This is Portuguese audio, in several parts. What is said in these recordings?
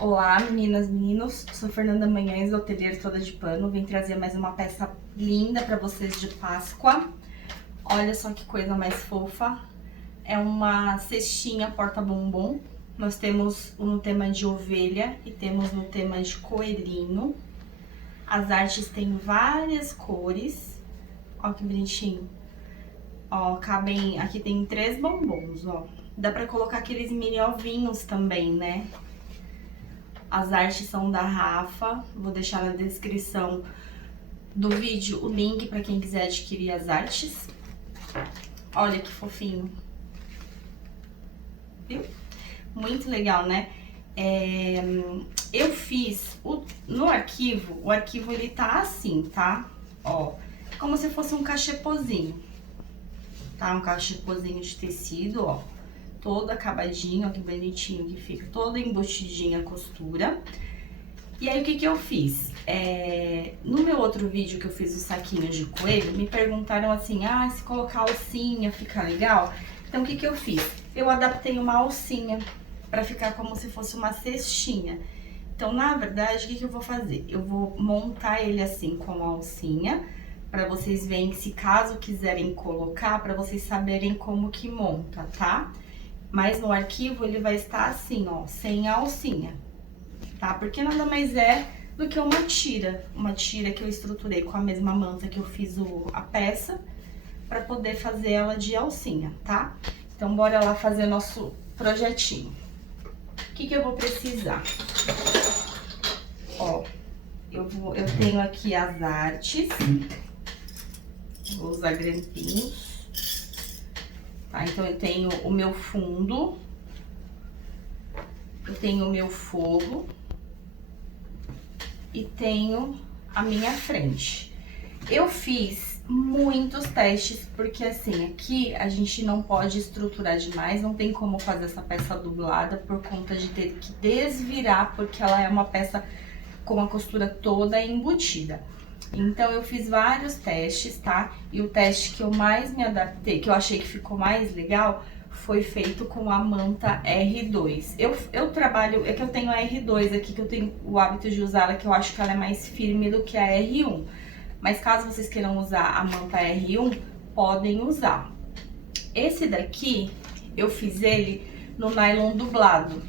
Olá meninas, meninos, sou Fernanda Manhães do Ateliê Toda de Pano. Vim trazer mais uma peça linda para vocês de Páscoa. Olha só que coisa mais fofa, é uma cestinha porta-bombom. Nós temos no tema de ovelha e temos no tema de coelhinho. As artes têm várias cores, ó que bonitinho. Ó, cabem, aqui tem 3 bombons, ó. Dá pra colocar aqueles mini ovinhos também, né? As artes são da Rafa, vou deixar na descrição do vídeo o link para quem quiser adquirir as artes. Olha que fofinho. Viu? Muito legal, né? Eu fiz no arquivo, o arquivo ele tá assim, tá? Ó, como se fosse um cachepozinho, tá? Um cachepozinho de tecido, ó. Todo acabadinho, ó, que bonitinho que fica, toda embutidinha a costura. E aí, o que que eu fiz? No meu outro vídeo que eu fiz os saquinhos de coelho, me perguntaram assim, ah, se colocar alcinha fica legal? Então, o que que eu fiz? Eu adaptei uma alcinha pra ficar como se fosse uma cestinha. Então, na verdade, o que que eu vou fazer? Eu vou montar ele assim com a alcinha, pra vocês verem que se caso quiserem colocar, pra vocês saberem como que monta, tá? Mas no arquivo ele vai estar assim, ó, sem a alcinha, tá? Porque nada mais é do que uma tira que eu estruturei com a mesma manta que eu fiz a peça, pra poder fazer ela de alcinha, tá? Então, bora lá fazer nosso projetinho. O que que eu vou precisar? Ó, eu tenho aqui as artes, vou usar grampinhos. Tá, então eu tenho o meu fundo, eu tenho o meu forro e tenho a minha frente. Eu fiz muitos testes, porque assim, aqui a gente não pode estruturar demais, não tem como fazer essa peça dublada por conta de ter que desvirar, porque ela é uma peça com a costura toda embutida. Então, eu fiz vários testes, tá? E o teste que eu mais me adaptei, que eu achei que ficou mais legal, foi feito com a manta R2. Eu trabalho, é que eu tenho a R2 aqui, que eu tenho o hábito de usar ela, que eu acho que ela é mais firme do que a R1. Mas caso vocês queiram usar a manta R1, podem usar. Esse daqui, eu fiz ele no nylon dublado.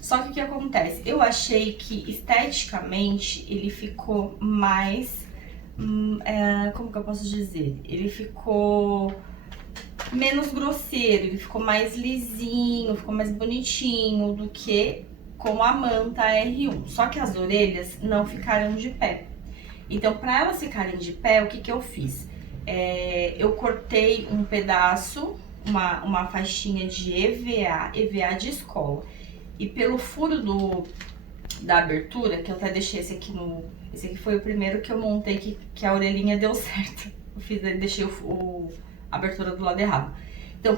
Só que o que acontece? Eu achei que esteticamente ele ficou mais, como que eu posso dizer? Ele ficou menos grosseiro, ele ficou mais lisinho, ficou mais bonitinho do que com a manta R1. Só que as orelhas não ficaram de pé. Então, para elas ficarem de pé, o que que eu fiz? Eu cortei um pedaço, uma faixinha de EVA de escola. E pelo furo da abertura, que eu até deixei esse aqui esse aqui foi o primeiro que eu montei que a orelhinha deu certo. Deixei a abertura do lado errado. Então,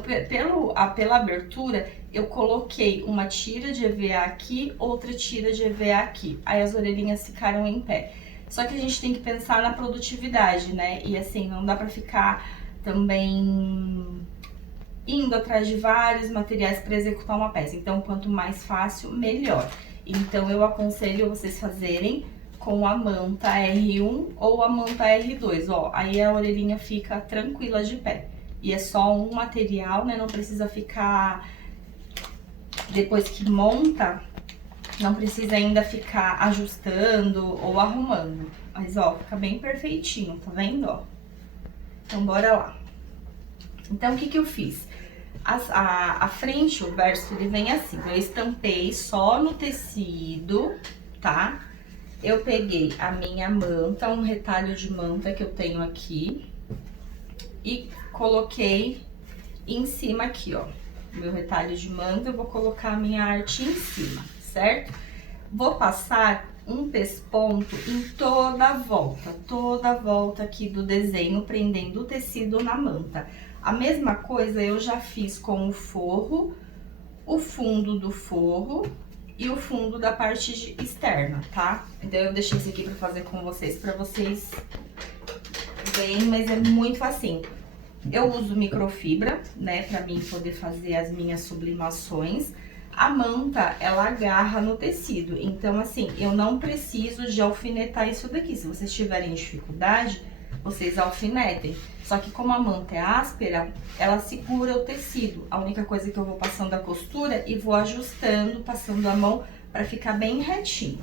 pela abertura, eu coloquei uma tira de EVA aqui, outra tira de EVA aqui. Aí as orelhinhas ficaram em pé. Só que a gente tem que pensar na produtividade, né? E assim, não dá pra ficar também indo atrás de vários materiais para executar uma peça. Então, quanto mais fácil, melhor. Então, eu aconselho vocês fazerem com a manta R1 ou a manta R2, ó. Aí a orelhinha fica tranquila de pé. E é só um material, né? Não precisa ficar... Depois que monta, não precisa ainda ficar ajustando ou arrumando. Mas, ó, fica bem perfeitinho, tá vendo, ó? Então, bora lá. Então, o que que eu fiz? A frente, o verso, ele vem assim. Eu estampei só no tecido, tá? Eu peguei a minha manta, um retalho de manta que eu tenho aqui. E coloquei em cima aqui, ó. Meu retalho de manta, eu vou colocar a minha arte em cima, certo? Vou passar um pesponto em toda a volta aqui do desenho, prendendo o tecido na manta. A mesma coisa eu já fiz com o forro, o fundo do forro e o fundo da parte externa, tá? Então, eu deixei esse aqui pra fazer com vocês, pra vocês verem, mas é muito facinho. Eu uso microfibra, né, pra mim poder fazer as minhas sublimações. a manta, ela agarra no tecido. Então, assim, eu não preciso de alfinetar isso daqui. Se vocês tiverem dificuldade, vocês alfinetem. Só que como a manta é áspera, ela segura o tecido. A única coisa que eu vou passando a costura e vou ajustando, passando a mão pra ficar bem retinho.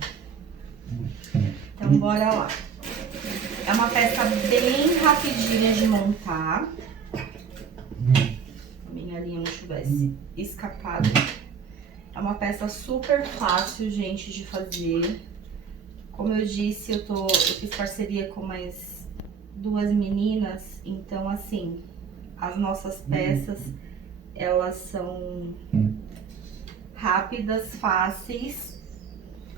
Então, bora lá. É uma peça bem rapidinha de montar. Minha linha não tivesse escapado. É uma peça super fácil, gente, de fazer. Como eu disse, eu fiz parceria com mais 2 meninas. Então, assim, as nossas peças, elas são rápidas, fáceis,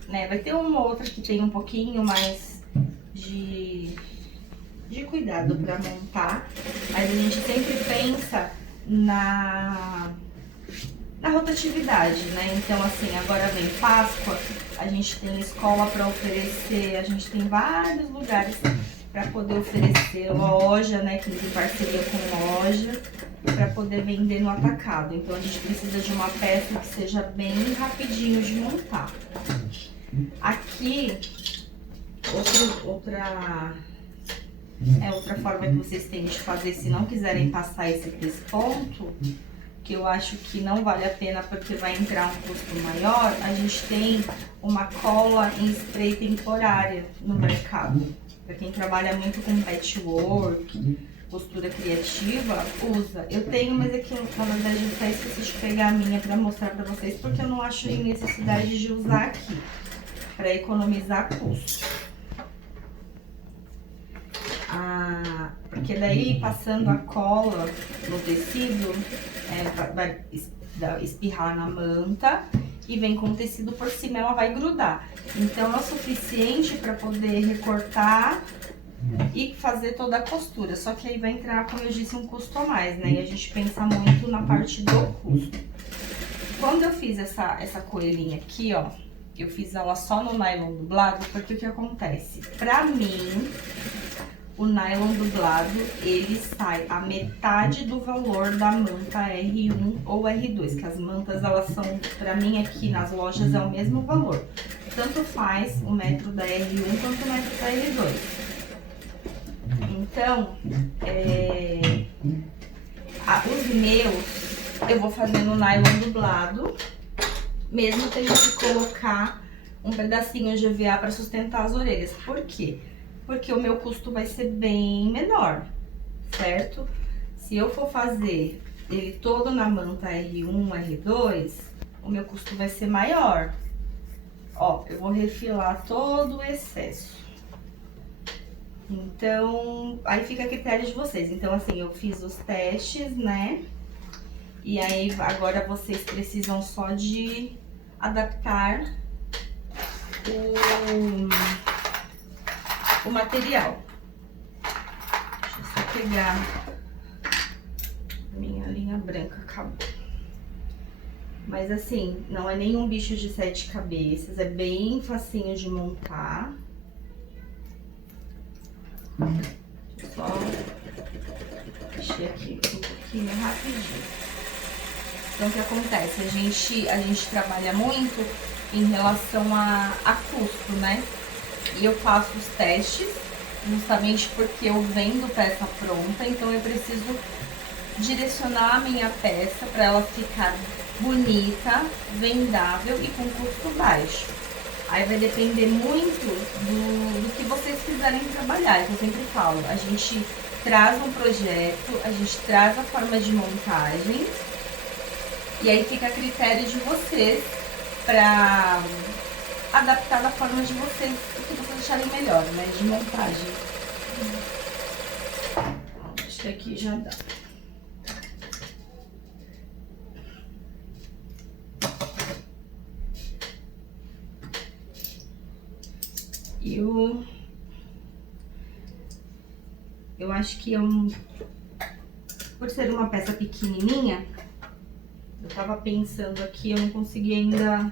né? Vai ter uma ou outra que tem um pouquinho mais de cuidado para montar, mas a gente sempre pensa na rotatividade, né? Então, assim, agora vem Páscoa, a gente tem escola para oferecer, a gente tem vários lugares para poder oferecer, loja, né? Que tem parceria com loja, para poder vender no atacado. Então, a gente precisa de uma peça que seja bem rapidinho de montar. Aqui, outra forma que vocês têm de fazer, se não quiserem passar esse pesponto, que eu acho que não vale a pena porque vai entrar um custo maior, a gente tem uma cola em spray temporária no mercado. Para quem trabalha muito com patchwork, costura criativa, usa. Eu tenho, mas aqui na verdade eu até esqueci de pegar a minha para mostrar para vocês, porque eu não acho necessidade de usar aqui, para economizar custo. Porque daí, passando a cola no tecido, vai espirrar na manta e vem com o tecido por cima, ela vai grudar. Então, é o suficiente para poder recortar e fazer toda a costura. Só que aí vai entrar, como eu disse, um custo a mais, né? E a gente pensa muito na parte do custo. Quando eu fiz essa coelhinha aqui, ó, eu fiz ela só no nylon dublado, porque o que acontece? Pra mim, o nylon dublado, ele sai a metade do valor da manta R1 ou R2, que as mantas, elas são, pra mim aqui nas lojas, é o mesmo valor. Tanto faz o metro da R1 quanto o metro da R2. Então, os meus, eu vou fazer no nylon dublado, mesmo tendo que colocar um pedacinho de EVA para sustentar as orelhas. Por quê? Porque o meu custo vai ser bem menor, certo? Se eu for fazer ele todo na manta R1, R2, o meu custo vai ser maior. Ó, eu vou refilar todo o excesso. Então, aí fica a critério de vocês. Então, assim, eu fiz os testes, né? E aí, agora vocês precisam só de adaptar o material. Deixa eu só pegar a minha linha branca, acabou. Mas assim, não é nenhum bicho de 7 cabeças, é bem facinho de montar. Só mexer aqui um pouquinho rapidinho. Então, o que acontece? A gente trabalha muito em relação a custo, né? E eu faço os testes, justamente porque eu vendo peça pronta, então eu preciso direcionar a minha peça para ela ficar bonita, vendável e com custo baixo. Aí vai depender muito do que vocês quiserem trabalhar. Eu sempre falo, a gente traz um projeto, a gente traz a forma de montagem e aí fica a critério de vocês para adaptar da forma de vocês, o que vocês acharem melhor, né, de montagem. Acho que aqui já dá. E eu acho que por ser uma peça pequenininha, eu tava pensando aqui, eu não consegui ainda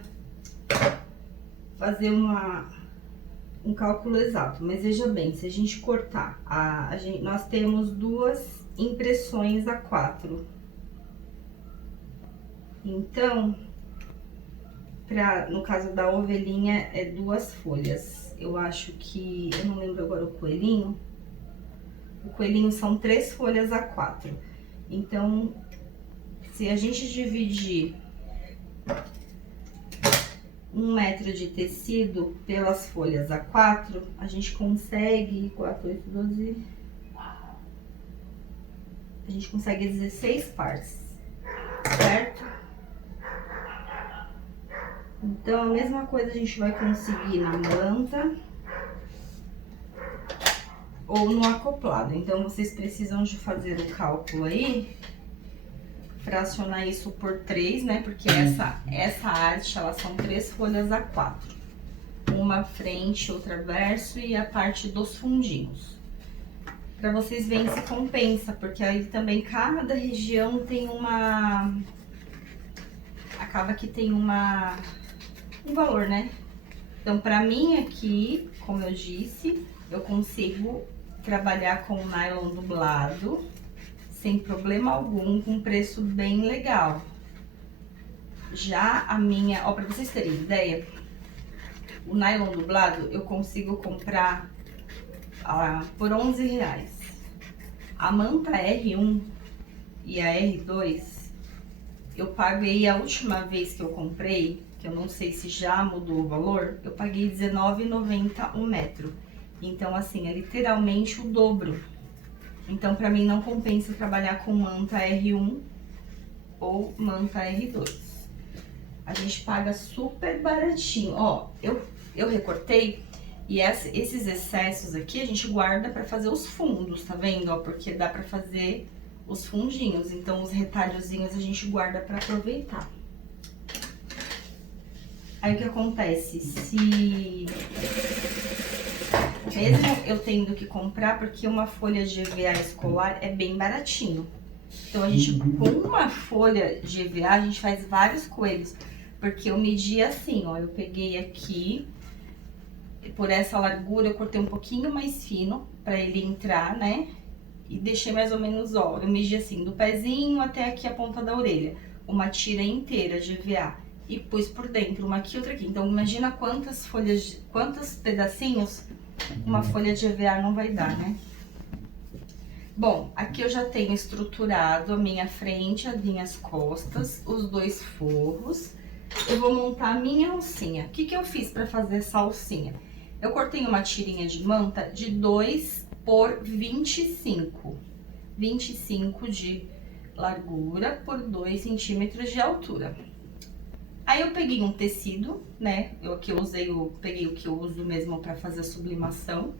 fazer um cálculo exato, mas veja bem, se a gente cortar, nós temos 2 impressões A4. Então, no caso da ovelhinha, é 2 folhas. Eu acho que, eu não lembro agora o coelhinho. O coelhinho são 3 folhas a 4. Então, se a gente dividir 1 metro de tecido pelas folhas a 4, a gente consegue 4, 8, 12... A gente consegue 16 partes, certo? Então, a mesma coisa a gente vai conseguir na manta ou no acoplado. Então, vocês precisam de fazer o cálculo aí, fracionar isso por 3, né? Porque essa arte, elas são 3 folhas a 4. Uma frente, outra verso e a parte dos fundinhos. Pra vocês verem se compensa, porque aí também cada região tem uma... Acaba que tem um valor, né? Então, pra mim aqui, como eu disse, eu consigo trabalhar com nylon dublado, sem problema algum, com preço bem legal. Já a minha, ó, pra vocês terem ideia, o nylon dublado eu consigo comprar por R$11. A manta R1 e a R2, eu paguei a última vez que eu comprei, que eu não sei se já mudou o valor, eu paguei R$19,90 um metro. Então, assim, é literalmente o dobro. Então, pra mim, não compensa trabalhar com manta R1 ou manta R2. A gente paga super baratinho. Ó, eu recortei e esses excessos aqui a gente guarda pra fazer os fundos, tá vendo? Ó, porque dá pra fazer os fundinhos. Então, os retalhozinhos a gente guarda pra aproveitar. Aí, o que acontece? Mesmo eu tendo que comprar, porque uma folha de EVA escolar é bem baratinho. Então, a gente, com uma folha de EVA, a gente faz vários coelhos. Porque eu medi assim, ó, eu peguei aqui, por essa largura, eu cortei um pouquinho mais fino, pra ele entrar, né? E deixei mais ou menos, ó, eu medi assim, do pezinho até aqui a ponta da orelha. Uma tira inteira de EVA. E pus por dentro, uma aqui, outra aqui. Então, imagina quantas folhas, quantos pedacinhos uma folha de EVA não vai dar, né? Bom, aqui eu já tenho estruturado a minha frente, as minhas costas, os 2 forros. Eu vou montar a minha alcinha. O que que eu fiz pra fazer essa alcinha? Eu cortei uma tirinha de manta de 2 por 25. 25 de largura por 2 centímetros de altura. Aí eu peguei um tecido, né? Peguei o que eu uso mesmo pra fazer a sublimação.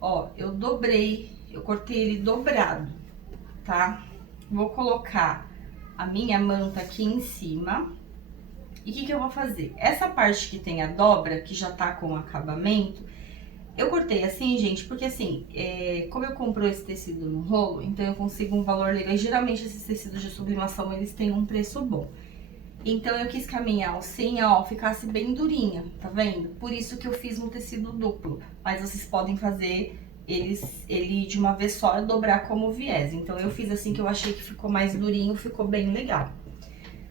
Ó, eu dobrei, eu cortei ele dobrado, tá? Vou colocar a minha manta aqui em cima. E o que que eu vou fazer? Essa parte que tem a dobra, que já tá com acabamento, eu cortei assim, gente, porque assim, como eu compro esse tecido no rolo, então eu consigo um valor legal. E geralmente esses tecidos de sublimação, eles têm um preço bom. Então, eu quis que a minha alcinha, ó, ficasse bem durinha, tá vendo? Por isso que eu fiz um tecido duplo. Mas vocês podem fazer ele de uma vez só e dobrar como viés. Então, eu fiz assim que eu achei que ficou mais durinho, ficou bem legal.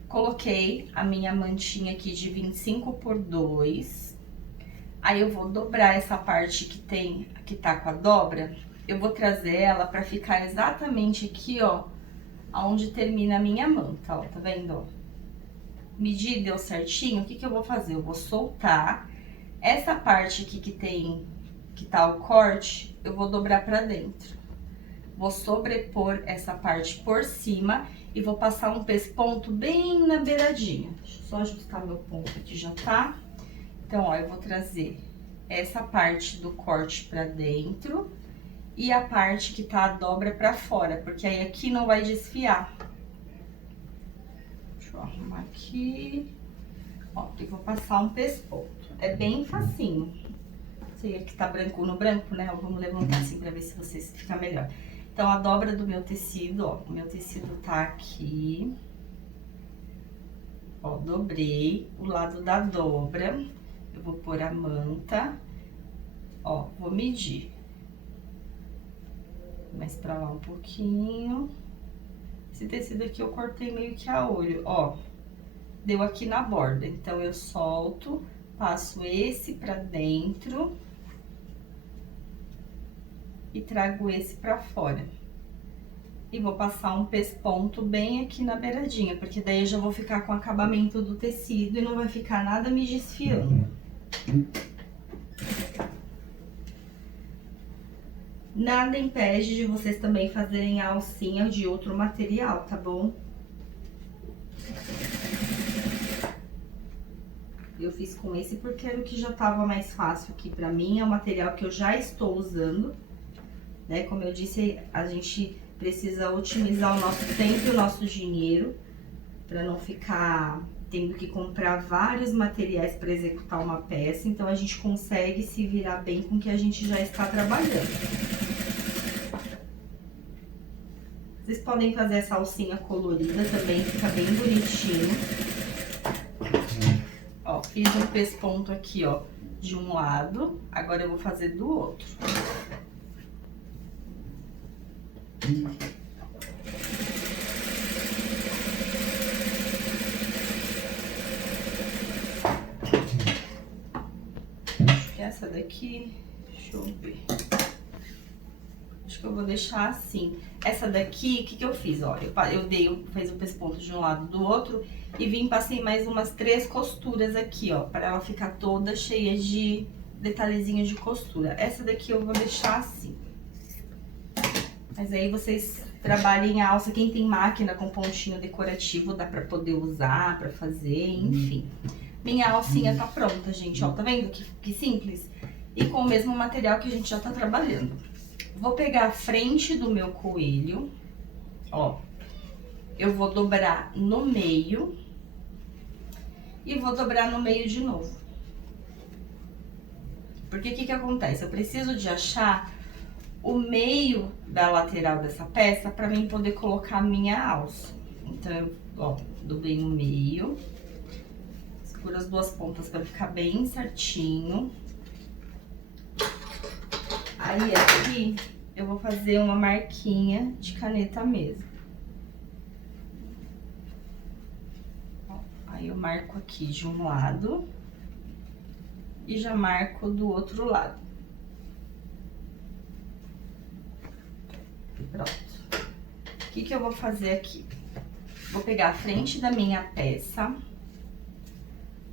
Coloquei a minha mantinha aqui de 25 por 2. Aí, eu vou dobrar essa parte que tá com a dobra. Eu vou trazer ela pra ficar exatamente aqui, ó, onde termina a minha manta, ó, tá vendo, ó? Medi, deu certinho, o que que eu vou fazer? Eu vou soltar essa parte aqui que tá o corte, eu vou dobrar pra dentro. Vou sobrepor essa parte por cima e vou passar um pesponto bem na beiradinha. Deixa eu só ajustar meu ponto aqui, já tá? Então, ó, eu vou trazer essa parte do corte pra dentro e a parte que tá a dobra pra fora, porque aí aqui não vai desfiar. Deixa eu arrumar aqui. Ó, e vou passar um pesponto. É bem facinho. Sei que tá branco no branco, né? Vamos levantar assim pra ver se vocês fica melhor. Então, a dobra do meu tecido, ó. O meu tecido tá aqui. Ó, dobrei o lado da dobra. Eu vou pôr a manta. Ó, vou medir. Mais pra lá um pouquinho. Esse tecido aqui eu cortei meio que a olho, ó. deu aqui na borda. Então, eu solto, passo esse pra dentro e trago esse pra fora. E vou passar um pesponto bem aqui na beiradinha, porque daí eu já vou ficar com o acabamento do tecido e não vai ficar nada me desfiando. Nada impede de vocês também fazerem a alcinha de outro material, tá bom? Eu fiz com esse porque era o que já tava mais fácil aqui pra mim, é o material que eu já estou usando, né? Como eu disse, a gente precisa otimizar o nosso tempo e o nosso dinheiro pra não ficar tendo que comprar vários materiais para executar uma peça, então a gente consegue se virar bem com o que a gente já está trabalhando. Vocês podem fazer essa alcinha colorida também, fica bem bonitinho. Ó, fiz um pesponto aqui, ó, de um lado, agora eu vou fazer do outro. Acho que essa daqui, deixa eu ver. Acho que eu vou deixar assim. Essa daqui, o que eu fiz, ó? Fiz o pesponto de um lado do outro e vim, passei mais umas 3 costuras aqui, ó, para ela ficar toda cheia de detalhezinhos de costura. Essa daqui eu vou deixar assim. Mas aí vocês trabalhem a alça, quem tem máquina com pontinho decorativo, dá pra poder usar, pra fazer, enfim. Minha alcinha tá pronta, gente, ó, tá vendo que simples? E com o mesmo material que a gente já tá trabalhando. Vou pegar a frente do meu coelho, ó, eu vou dobrar no meio e vou dobrar no meio de novo. Porque o que acontece? Eu preciso de achar o meio da lateral dessa peça pra mim poder colocar a minha alça. Então, eu, ó, dobrei no meio, seguro as duas pontas pra ficar bem certinho. Aí, aqui, eu vou fazer uma marquinha de caneta mesmo. Ó, aí, eu marco aqui de um lado e já marco do outro lado. Pronto. O que eu vou fazer aqui? Vou pegar a frente da minha peça,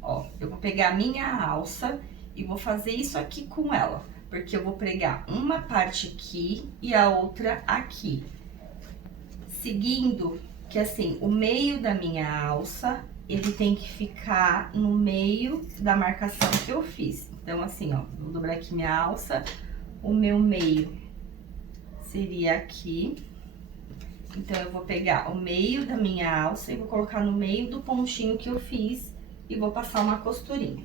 ó, eu vou pegar a minha alça e vou fazer isso aqui com ela, porque eu vou pregar uma parte aqui e a outra aqui. Seguindo que, assim, o meio da minha alça, ele tem que ficar no meio da marcação que eu fiz. Então, assim, ó, vou dobrar aqui minha alça, o meu meio seria aqui. Então, eu vou pegar o meio da minha alça e vou colocar no meio do pontinho que eu fiz e vou passar uma costurinha.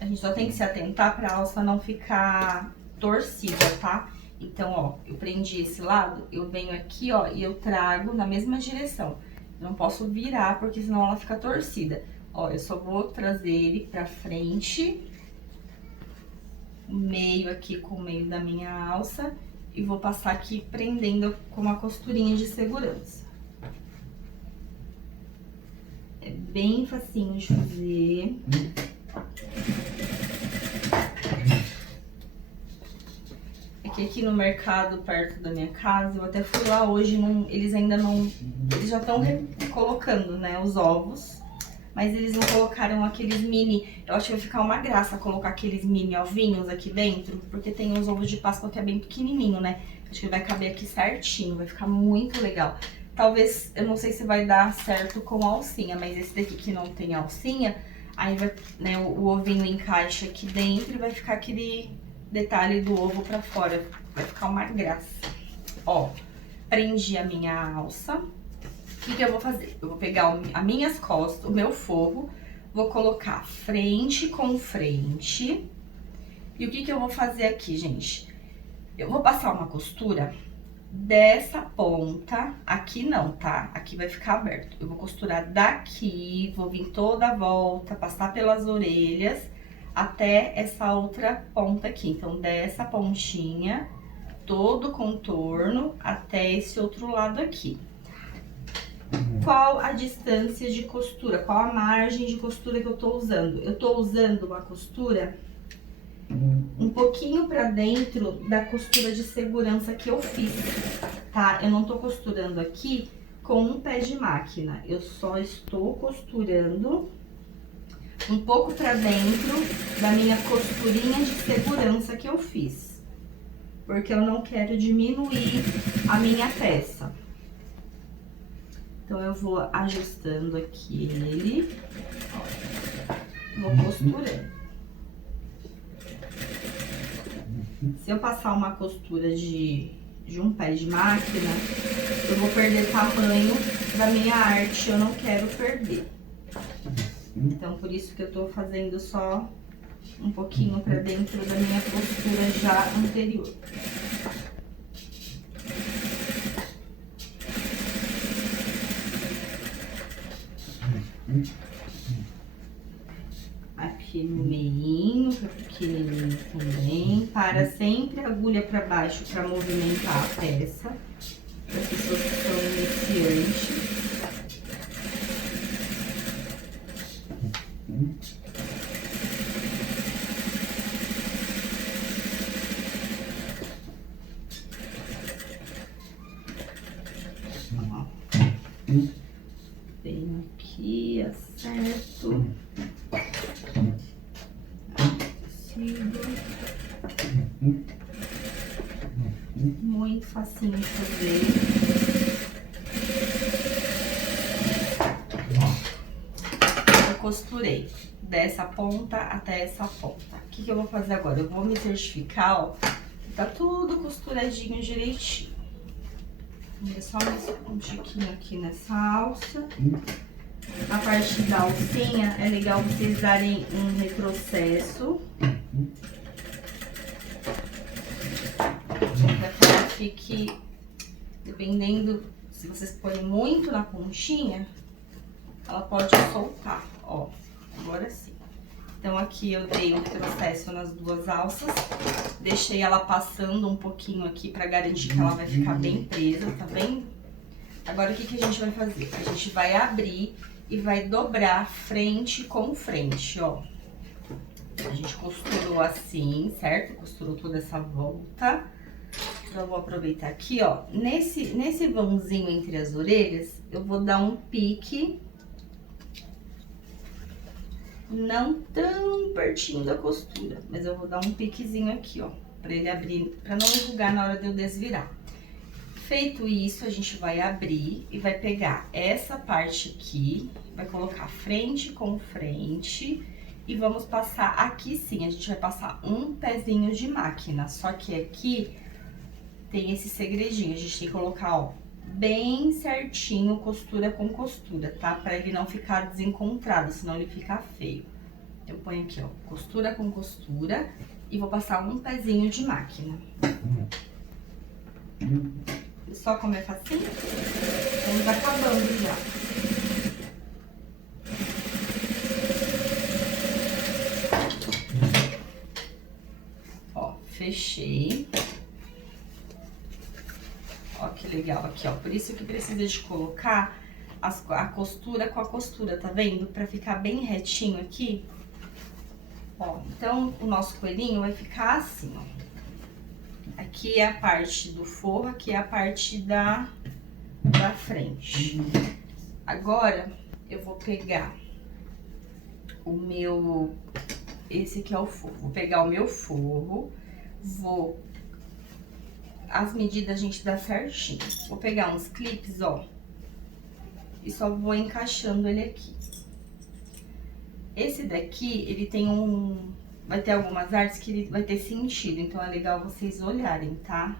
A gente só tem que se atentar pra alça não ficar torcida, tá? Então, ó, eu prendi esse lado, eu venho aqui, ó, e eu trago na mesma direção. Não posso virar, porque senão ela fica torcida. Ó, eu só vou trazer ele pra frente, meio aqui com o meio da minha alça, e vou passar aqui prendendo com uma costurinha de segurança. É bem facinho de fazer. Aqui no mercado perto da minha casa, eu até fui lá hoje, eles ainda não... Eles já estão colocando, né, os ovos, mas eles não colocaram aqueles mini... Eu acho que vai ficar uma graça colocar aqueles mini ovinhos aqui dentro, porque tem os ovos de Páscoa que é bem pequenininho, né? Acho que vai caber aqui certinho, vai ficar muito legal. Talvez, eu não sei se vai dar certo com a alcinha, mas esse daqui que não tem alcinha, aí vai, né, o ovinho encaixa aqui dentro e vai ficar aquele detalhe do ovo pra fora. Vai ficar uma graça. Ó, prendi a minha alça. O que eu vou fazer? Eu vou pegar as minhas costas, o meu forro, vou colocar frente com frente. E o que eu vou fazer aqui, gente? Eu vou passar uma costura dessa ponta, aqui não, tá? Aqui vai ficar aberto. Eu vou costurar daqui, vou vir toda a volta, passar pelas orelhas, até essa outra ponta aqui. Então, dessa pontinha, todo o contorno até esse outro lado aqui. Qual a distância de costura? Qual a margem de costura que eu tô usando? Eu tô usando uma costura um pouquinho pra dentro da costura de segurança que eu fiz, tá? Eu não tô costurando aqui com um pé de máquina, eu só estou costurando um pouco pra dentro da minha costurinha de segurança que eu fiz, porque eu não quero diminuir a minha peça. Então, eu vou ajustando aqui ele, ó, vou costurando. Se eu passar uma costura de um pé de máquina, eu vou perder tamanho da minha arte, eu não quero perder. Então, por isso que eu tô fazendo só um pouquinho pra dentro da minha costura já anterior. Aqui no meinho, pequenininho também. Para sempre a agulha para baixo para movimentar a peça. Para as pessoas que são iniciantes. Venho aqui, acerto. Muito facinho de fazer. Eu costurei dessa ponta até essa ponta. O que eu vou fazer agora? Eu vou me certificar, ó, que tá tudo costuradinho direitinho. Vou só um tiquinho aqui nessa alça. A parte da alcinha é legal vocês darem um retrocesso. Para que ela fique, dependendo, se vocês põem muito na pontinha, ela pode soltar, ó, agora sim. Então, aqui eu dei um retrocesso nas duas alças, deixei ela passando um pouquinho aqui pra garantir que ela vai ficar bem presa, tá vendo? Agora, o que que a gente vai fazer? A gente vai abrir e vai dobrar frente com frente, ó. A gente costurou assim, certo? Costurou toda essa volta. Então, eu vou aproveitar aqui, ó. Nesse vãozinho entre as orelhas, eu vou dar um pique. Não tão pertinho da costura, mas eu vou dar um piquezinho aqui, ó. Pra ele abrir, pra não enrugar na hora de eu desvirar. Feito isso, a gente vai abrir e vai pegar essa parte aqui, vai colocar frente com frente e vamos passar aqui sim, a gente vai passar um pezinho de máquina, só que aqui tem esse segredinho, a gente tem que colocar, ó, bem certinho, costura com costura, tá? Pra ele não ficar desencontrado, senão ele fica feio. Eu ponho aqui, ó, costura com costura e vou passar um pezinho de máquina. Só como é facinho, estamos acabando já. Ó, fechei. Ó, que legal aqui, ó. Por isso que precisa de colocar a costura com a costura, tá vendo? Pra ficar bem retinho aqui. Ó, então, o nosso coelhinho vai ficar assim, ó. Aqui é a parte do forro, aqui é a parte da frente. Agora, eu vou pegar o meu... Esse aqui é o forro. Vou pegar o meu forro, vou... As medidas a gente dá certinho. Vou pegar uns clipes, ó, e só vou encaixando ele aqui. Esse daqui, ele tem um... Vai ter algumas artes que ele vai ter sentido, então é legal vocês olharem, tá?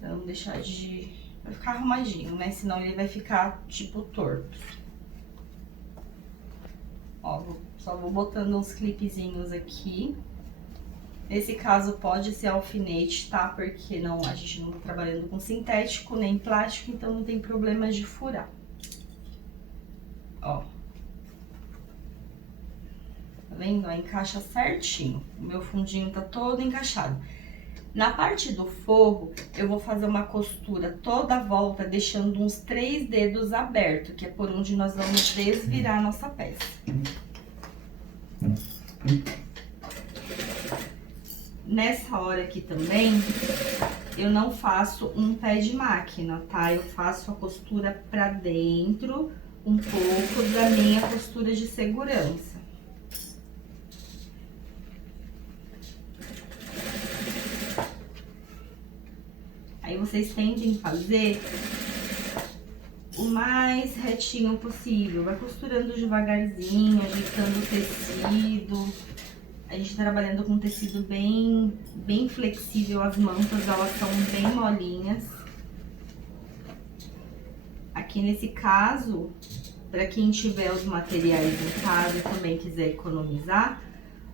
Pra não deixar de... Vai ficar arrumadinho, né? Senão ele vai ficar, tipo, torto. Ó, só vou botando uns clipezinhos aqui. Nesse caso, pode ser alfinete, tá? Porque não, a gente não tá trabalhando com sintético, nem plástico, então não tem problema de furar. Ó. Tá vendo? Ó, encaixa certinho. O meu fundinho tá todo encaixado. Na parte do forro, eu vou fazer uma costura toda a volta, deixando uns 3 dedos abertos, que é por onde nós vamos desvirar a nossa peça. Nessa hora aqui também, eu não faço um pé de máquina, tá? Eu faço a costura pra dentro, um pouco da minha costura de segurança. Aí vocês tentem fazer o mais retinho possível. Vai costurando devagarzinho, ajeitando o tecido. A gente tá trabalhando com tecido bem flexível, as mantas elas são bem molinhas. Aqui nesse caso, para quem tiver os materiais em casa e também quiser economizar,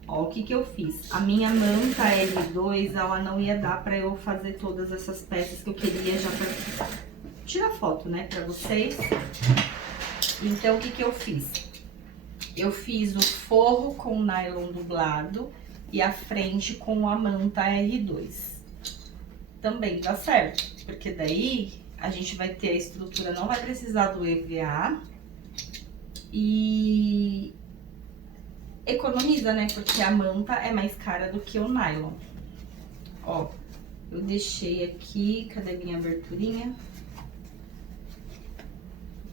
ó, o que que eu fiz? A minha manta L2, ela não ia dar pra eu fazer todas essas peças que eu queria já pra tirar foto, né, pra vocês. Então, o que que eu fiz? Eu fiz o forro com nylon dublado e a frente com a manta R2. Também dá certo, porque daí a gente vai ter a estrutura, não vai precisar do EVA e economiza, né? Porque a manta é mais cara do que o nylon. Ó, eu deixei aqui, cadê minha aberturinha?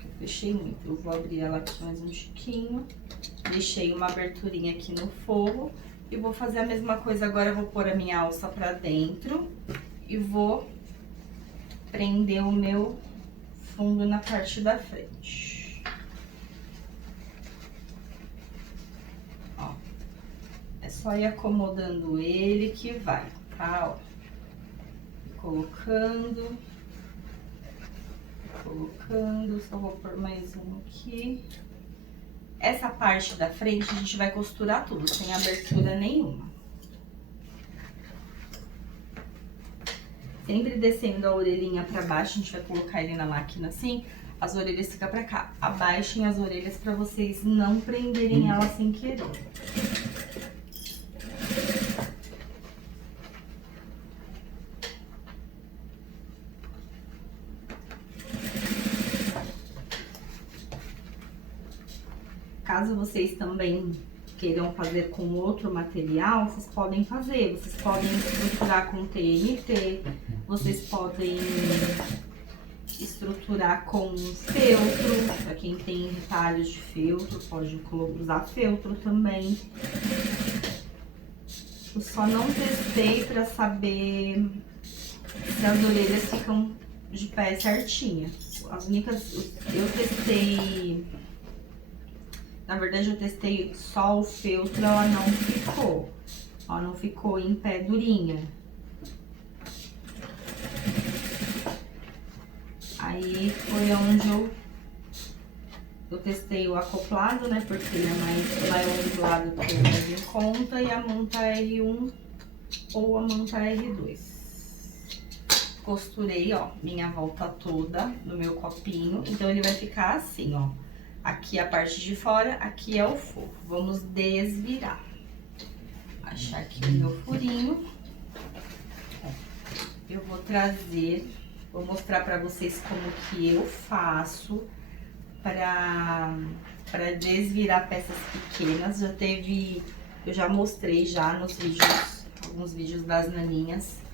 Eu fechei muito, eu vou abrir ela aqui mais um tiquinho. Deixei uma aberturinha aqui no forro e vou fazer a mesma coisa agora. Eu vou pôr a minha alça pra dentro e vou prender o meu fundo na parte da frente. Ó, é só ir acomodando ele que vai, tá? Ó, colocando, só vou pôr mais um aqui. Essa parte da frente a gente vai costurar tudo, sem abertura nenhuma. Sempre descendo a orelhinha pra baixo, a gente vai colocar ele na máquina assim, as orelhas ficam pra cá. Abaixem as orelhas pra vocês não prenderem ela sem querer. Caso vocês também queiram fazer com outro material, vocês podem fazer. Vocês podem estruturar com TNT, vocês podem estruturar com feltro. Pra quem tem retalhos de feltro, pode usar feltro também. Eu só não testei pra saber se as orelhas ficam de pé certinha. As únicas... eu testei... Na verdade, eu testei só o feltro, ela não ficou. Ó, não ficou em pé durinha. Aí foi onde eu testei o acoplado, né? Porque ele é mais do lado que eu mais em conta. E a manta R1 ou a manta R2. Costurei, ó, minha volta toda no meu copinho. Então, ele vai ficar assim, ó. Aqui é a parte de fora, aqui é o forro. Vamos desvirar. Achar aqui o meu furinho. Eu vou trazer, vou mostrar pra vocês como que eu faço pra desvirar peças pequenas. Eu já mostrei já nos vídeos, alguns vídeos das naninhas.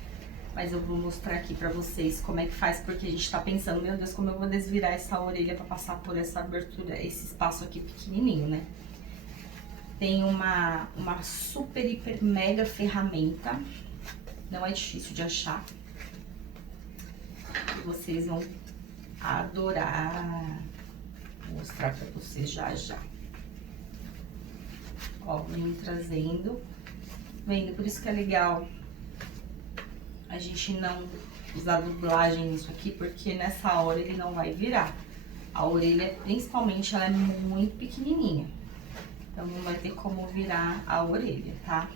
Mas eu vou mostrar aqui pra vocês como é que faz, porque a gente tá pensando, meu Deus, como eu vou desvirar essa orelha pra passar por essa abertura, esse espaço aqui pequenininho, né? Tem uma super, hiper, mega ferramenta, não é difícil de achar. E vocês vão adorar. Vou mostrar pra vocês já já. Ó, vem trazendo. Vendo, por isso que é legal a gente não usar dublagem nisso aqui, porque nessa hora ele não vai virar. A orelha, principalmente, ela é muito pequenininha. Então, não vai ter como virar a orelha, tá?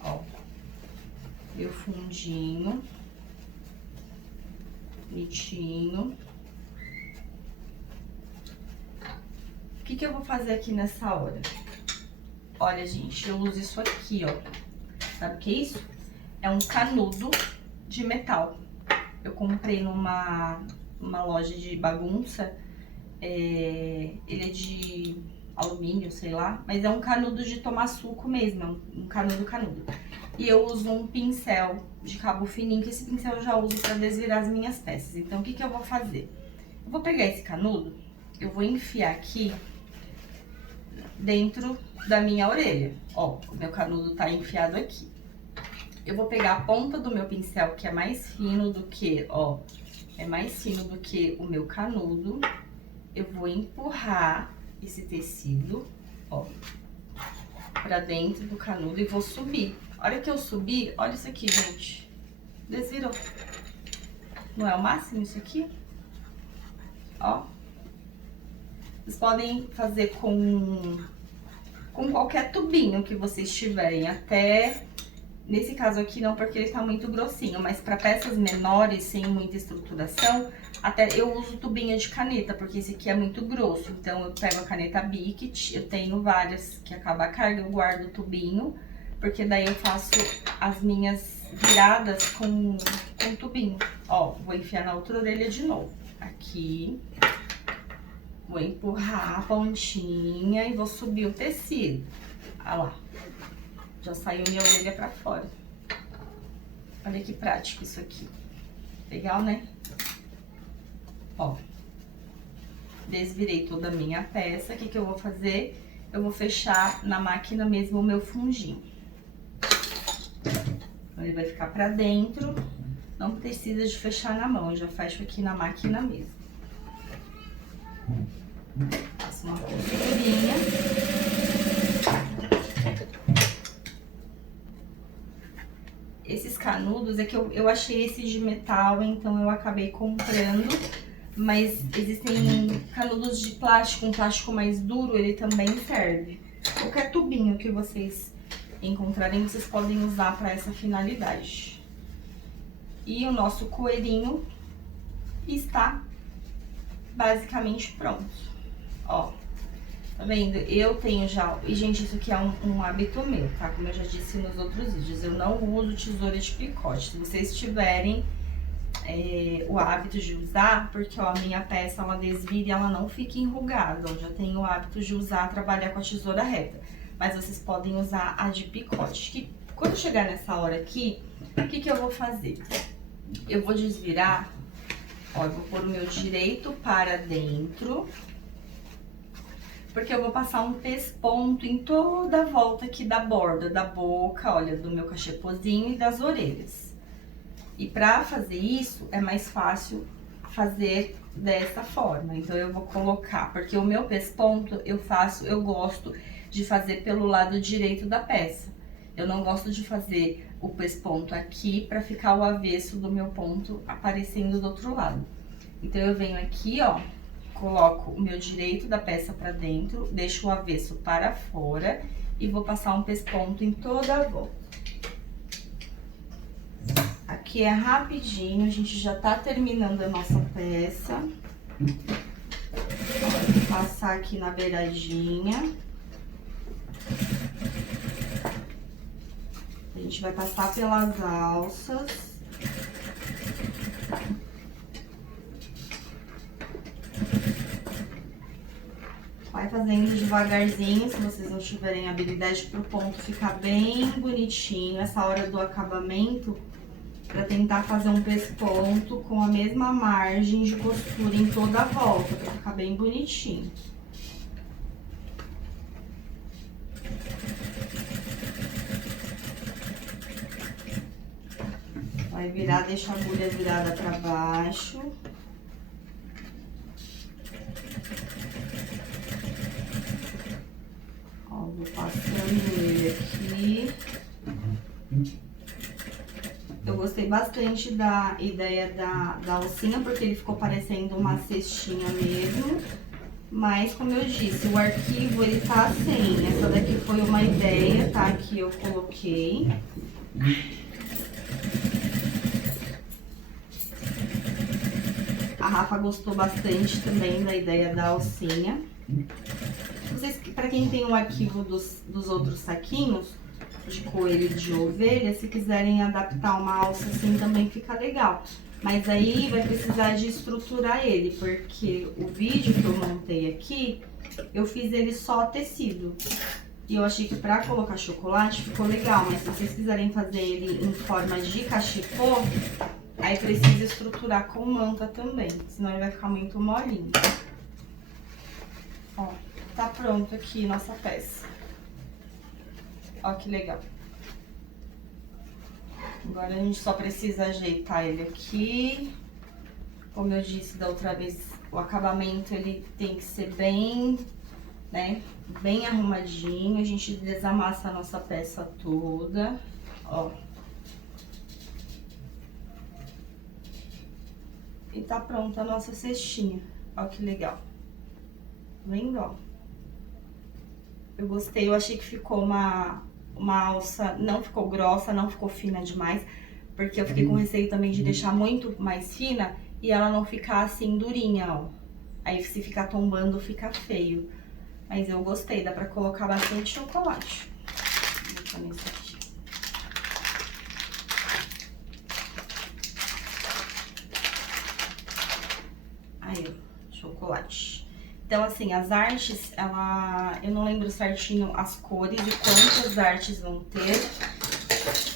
Ó, meu fundinho, bonitinho. O que que eu vou fazer aqui nessa hora? Olha, gente, eu uso isso aqui, ó. Sabe o que é isso? É um canudo de metal. Eu comprei numa loja de bagunça. Ele é de alumínio, sei lá. Mas é um canudo de tomar suco mesmo, é um canudo. E eu uso um pincel de cabo fininho, que esse pincel eu já uso pra desvirar as minhas peças. Então, o que que eu vou fazer? Eu vou pegar esse canudo, eu vou enfiar aqui dentro da minha orelha. Ó, o meu canudo tá enfiado aqui. Eu vou pegar a ponta do meu pincel, que é mais fino do que, ó, é mais fino do que o meu canudo. Eu vou empurrar esse tecido, ó, pra dentro do canudo e vou subir. A hora que eu subir, olha isso aqui, gente. Desvirou. Não é o máximo isso aqui? Ó. Vocês podem fazer com qualquer tubinho que vocês tiverem, até nesse caso aqui não, porque ele tá muito grossinho, mas para peças menores, sem muita estruturação, até eu uso tubinho de caneta, porque esse aqui é muito grosso. Então eu pego a caneta Bic, eu tenho várias que acaba a carga, eu guardo o tubinho, porque daí eu faço as minhas viradas com tubinho. Ó, vou enfiar na outra orelha de novo, aqui. Vou empurrar a pontinha e vou subir o tecido. Olha lá. Já saiu minha orelha pra fora. Olha que prático isso aqui. Legal, né? Ó. Desvirei toda a minha peça. O que que eu vou fazer? Eu vou fechar na máquina mesmo o meu fundinho. Então, ele vai ficar pra dentro. Não precisa de fechar na mão. Eu já fecho aqui na máquina mesmo. Faço uma costurinha. Esses canudos é que eu achei esse de metal, então eu acabei comprando. Mas existem canudos de plástico, um plástico mais duro, ele também serve. Qualquer tubinho que vocês encontrarem, vocês podem usar para essa finalidade. E o nosso coelhinho está basicamente pronto. Ó, tá vendo? Eu tenho já... E, gente, isso aqui é um hábito meu, tá? Como eu já disse nos outros vídeos, eu não uso tesoura de picote. Se vocês tiverem o hábito de usar, porque, ó, a minha peça, ela desvira e ela não fica enrugada. Eu já tenho o hábito de usar, trabalhar com a tesoura reta. Mas vocês podem usar a de picote. Que quando chegar nessa hora aqui, o que que eu vou fazer? Eu vou desvirar, ó, eu vou pôr o meu direito para dentro... Porque eu vou passar um pesponto em toda a volta aqui da borda, da boca, olha, do meu cachepozinho e das orelhas. E pra fazer isso, é mais fácil fazer dessa forma. Então, eu vou colocar, porque o meu pesponto eu gosto de fazer pelo lado direito da peça. Eu não gosto de fazer o pesponto aqui pra ficar o avesso do meu ponto aparecendo do outro lado. Então, eu venho aqui, ó. Coloco o meu direito da peça pra dentro, deixo o avesso para fora e vou passar um pesponto em toda a volta. Aqui é rapidinho, a gente já tá terminando a nossa peça. Ó, vou passar aqui na beiradinha. A gente vai passar pelas alças. Vai fazendo devagarzinho, se vocês não tiverem habilidade, para o ponto ficar bem bonitinho. Essa hora do acabamento, para tentar fazer um pesponto com a mesma margem de costura em toda a volta, para ficar bem bonitinho. Vai virar, deixa a agulha virada para baixo. Vou passando ele aqui. Eu gostei bastante da ideia da alcinha, porque ele ficou parecendo uma cestinha mesmo. Mas, como eu disse, o arquivo, ele tá sem. Essa daqui foi uma ideia, tá? Que eu coloquei. A Rafa gostou bastante também da ideia da alcinha. vocês, pra quem tem um arquivo dos outros saquinhos, de coelho e de ovelha, se quiserem adaptar uma alça assim também fica legal. Mas aí vai precisar de estruturar ele, porque o vídeo que eu montei aqui, eu fiz ele só tecido. E eu achei que pra colocar chocolate ficou legal, mas se vocês quiserem fazer ele em forma de cachepô, aí precisa estruturar com manta também, senão ele vai ficar muito molinho. Ó, tá pronto aqui nossa peça. Ó que legal. Agora a gente só precisa ajeitar ele aqui. Como eu disse da outra vez, o acabamento ele tem que ser bem, né, bem arrumadinho. A gente desamassa a nossa peça toda, ó. E tá pronta a nossa cestinha. Ó que legal. Tá vendo, ó? Eu gostei, eu achei que ficou uma alça, não ficou grossa, não ficou fina demais, porque eu fiquei com receio também de deixar muito mais fina e ela não ficar assim durinha, ó. Aí se ficar tombando fica feio. Mas eu gostei, dá pra colocar bastante chocolate. Vou botar nesse aqui. Aí, ó, chocolate. Então, assim, as artes, eu não lembro certinho as cores e quantas artes vão ter.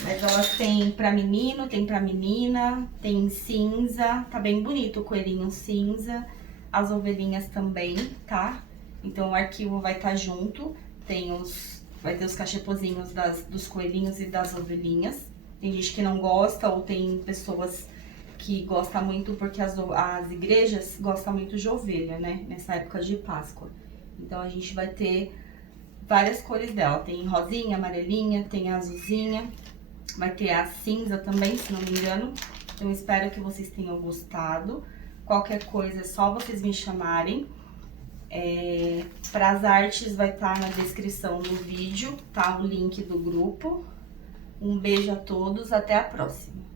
Mas elas têm pra menino, tem pra menina, tem cinza, tá bem bonito o coelhinho cinza. As ovelhinhas também, tá? Então o arquivo vai estar junto, vai ter os cachepozinhos dos coelhinhos e das ovelhinhas. Tem gente que não gosta ou tem pessoas que gostam muito porque as igrejas gostam muito de ovelha, né? Nessa época de Páscoa. Então a gente vai ter várias cores dela. Tem rosinha, amarelinha, tem azulzinha. Vai ter a cinza também, se não me engano. Então espero que vocês tenham gostado. Qualquer coisa é só vocês me chamarem. Para as artes vai estar na descrição do vídeo, tá? O link do grupo. Um beijo a todos, até a próxima.